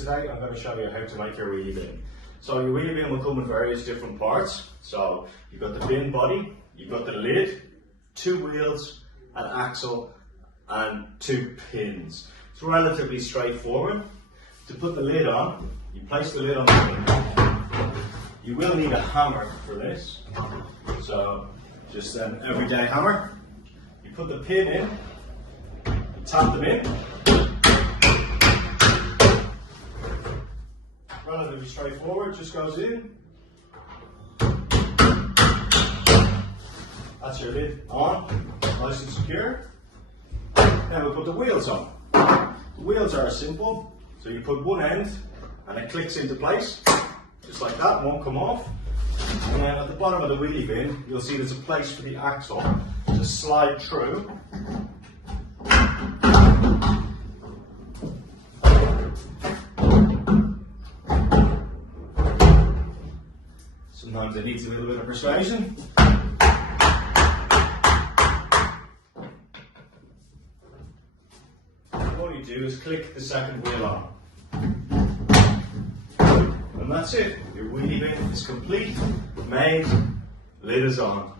Today I'm going to show you how to make your wheelie bin. So your wheelie bin will come in various different parts. So you've got the bin body, you've got the lid, 2 wheels, an axle and 2 pins. It's relatively straightforward. To put the lid on, you place the lid on the bin. You will need a hammer for this. So just an everyday hammer. You put the pin in, you tap them in. Relatively straightforward, just goes in. That's your lid on, nice and secure. Now we put the wheels on. The wheels are simple, so you put one end and it clicks into place, just like that, won't come off. And then at the bottom of the wheelie bin, you'll see there's a place for the axle to slide through. Sometimes it needs a little bit of persuasion. What you do is click the second wheel on. And that's it. Your wheelie bin is complete, made, lid is on.